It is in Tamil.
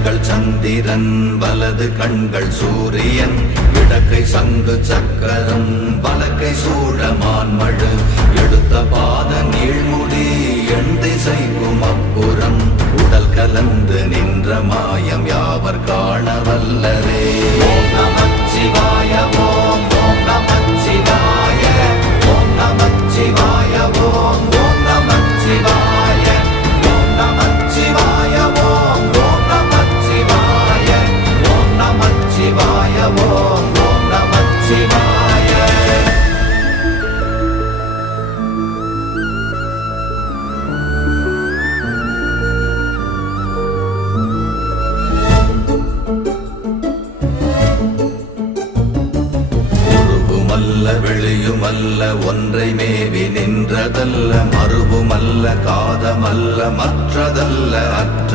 கண்கள் சந்திரன் வலது கண்கள் சூரியன் இடக்கை சங்கு சக்கரம் வலக்கை சூழமான்மழு எடுத்த பாத நீழ்முடி எண் திசைக்கும் அப்புறம் உடல் கலந்து நின்ற மாயம் யாவர் காண வல்லரே. ஓம் நமச்சிவாய ஓம் ஓம் நமச்சிவாய ஓம் நமச்சிவாய ஓம் ஓம் நமச்சிவாய ஓம் நமச்சிவாய ஓம் ஓம் நமச்சிவாய ஓம் நமச்சிவாய ஓம் ஓம் நமச்சிவாய. வெளியுமல்ல ஒன்றை மேவி நின்றதல்ல மறுவுமல்ல காதமல்ல மற்றதல்ல அற்ற